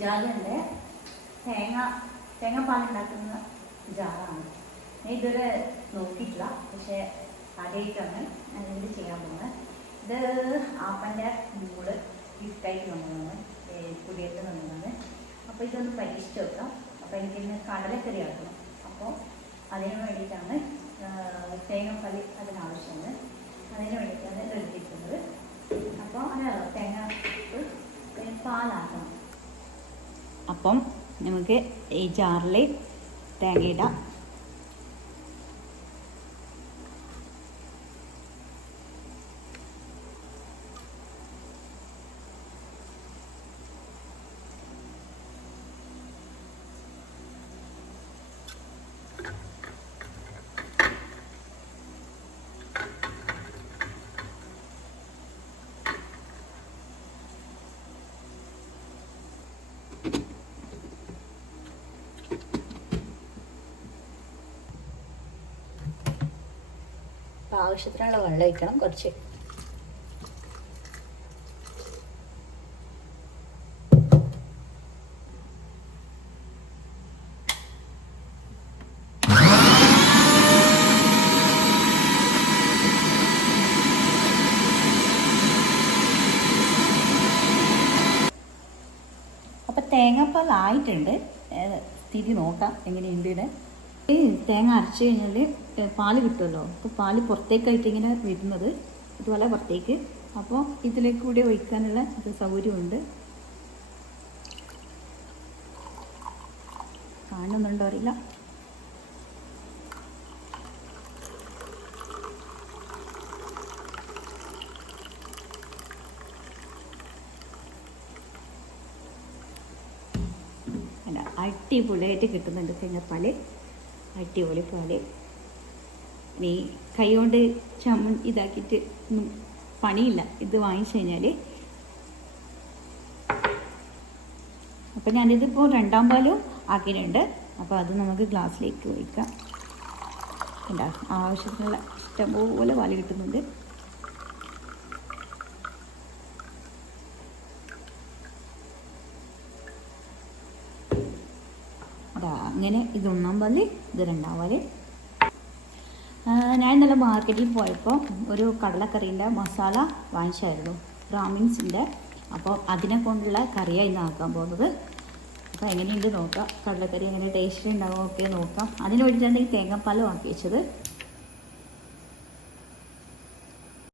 സുജാതൻ്റെ തേങ്ങാപ്പാൽ ഉണ്ടാക്കുന്ന ജാറാണ്. ഞാൻ ഇതുവരെ നോക്കിയിട്ടില്ല, പക്ഷേ ആദ്യമായിട്ടാണ് ഞാൻ ഇത് ചെയ്യാൻ പോകുന്നത്. ഇത് ആപ്പൻ്റെ മോള് ഗിഫ്റ്റായിട്ട് കൊണ്ടുവന്നത്, കുടിയേറ്റ് കൊണ്ടുവന്നത്. അപ്പോൾ ഇതൊന്ന് പരീക്ഷിച്ച് വെക്കാം. അപ്പോൾ എനിക്കിന്ന് കടലക്കറി ആക്കണം. അപ്പോൾ അതിന് വേണ്ടിയിട്ടാണ് തേങ്ങാപ്പാൽ അതിനാവശ്യമുണ്ട്. അതിന് വേണ്ടിയിട്ടാണ് ഇത് എടുത്തിരിക്കുന്നത്. അപ്പോൾ അറിയാലോ, തേങ്ങ പാലാക്കണം. അപ്പം നമുക്ക് ഈ ജാറിൽ തേങ്ങ ഇടാം. ആവശ്യത്തിനുള്ള വെള്ളം ഒഴിക്കണം കുറച്ച്. അപ്പം തേങ്ങാപ്പാൽ ആയിട്ടുണ്ട്. സ്ഥിതി നോക്കാം എങ്ങനെയുണ്ട്. ഈ തേങ്ങ അരച്ച് കഴിഞ്ഞാൽ പാല് കിട്ടുമല്ലോ. അപ്പോൾ പാല് പുറത്തേക്കായിട്ട് ഇങ്ങനെ വരുന്നത് ഇതുപോലെ പുറത്തേക്ക്. അപ്പോൾ ഇതിലേക്ക് കൂടി ഒഴിക്കാനുള്ള ഇത് സൗകര്യമുണ്ട്. കാണുന്നുണ്ടോ അറിയില്ല. അല്ല, അടിപൊളിയായിട്ട് കിട്ടുന്നുണ്ട് തേങ്ങാപ്പാൽ. അടിപൊളി പാല്. ഇനി കൈ കൊണ്ട് ഇതാക്കിയിട്ട് ഒന്നും പണിയില്ല. ഇത് വാങ്ങിച്ചു കഴിഞ്ഞാൽ. അപ്പം ഞാനിതിപ്പോൾ രണ്ടാം പാലും ആക്കിയിട്ടുണ്ട്. അപ്പോൾ അത് നമുക്ക് ഗ്ലാസ്സിലേക്ക് ഒഴിക്കാം. എന്താ ആവശ്യത്തിനുള്ള ഇഷ്ടംപോലെ പാല് കിട്ടുന്നുണ്ട്. അങ്ങനെ ഇത് ഒന്നാം പാല്, ഇത് രണ്ടാം പാല്. ഞാൻ ഇന്നലെ മാർക്കറ്റിൽ പോയപ്പോൾ ഒരു കടലക്കറീൻ്റെ മസാല വാങ്ങിച്ചായിരുന്നു, ബ്രാഹ്മിൻസിൻ്റെ. അപ്പോൾ അതിനെ കൊണ്ടുള്ള കറിയാണ് ഇന്ന് ആക്കാൻ പോകുന്നത്. അപ്പോൾ എങ്ങനെയുണ്ട് നോക്കാം. കടലക്കറി എങ്ങനെ ടേസ്റ്റ് ഉണ്ടാകുമോ ഒക്കെ നോക്കാം. അതിന് വേണ്ടിയിട്ടാണ് ഈ തേങ്ങാപ്പാലും ആക്കി വെച്ചത്.